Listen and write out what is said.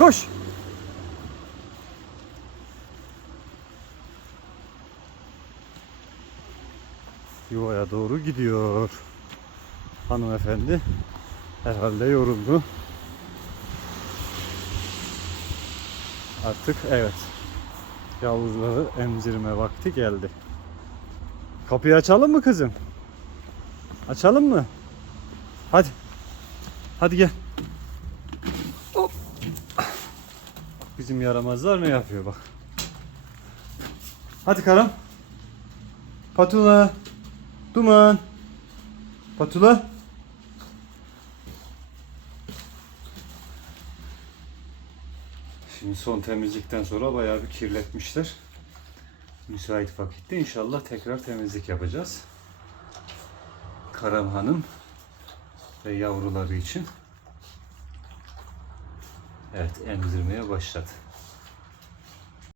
Koş. Yuvaya doğru gidiyor. Hanımefendi herhalde yoruldu. Artık evet. Yavruları emzirme vakti geldi. Kapıyı açalım mı kızım? Açalım mı? Hadi. Hadi gel. Hop. Bak bizim yaramazlar ne yapıyor bak. Hadi karam. Patula. Duman. Patula. Şimdi son temizlikten sonra bayağı bir kirletmişler. Müsait vakitte inşallah tekrar temizlik yapacağız. Karam Hanım ve yavruları için. Evet emzirmeye başladı.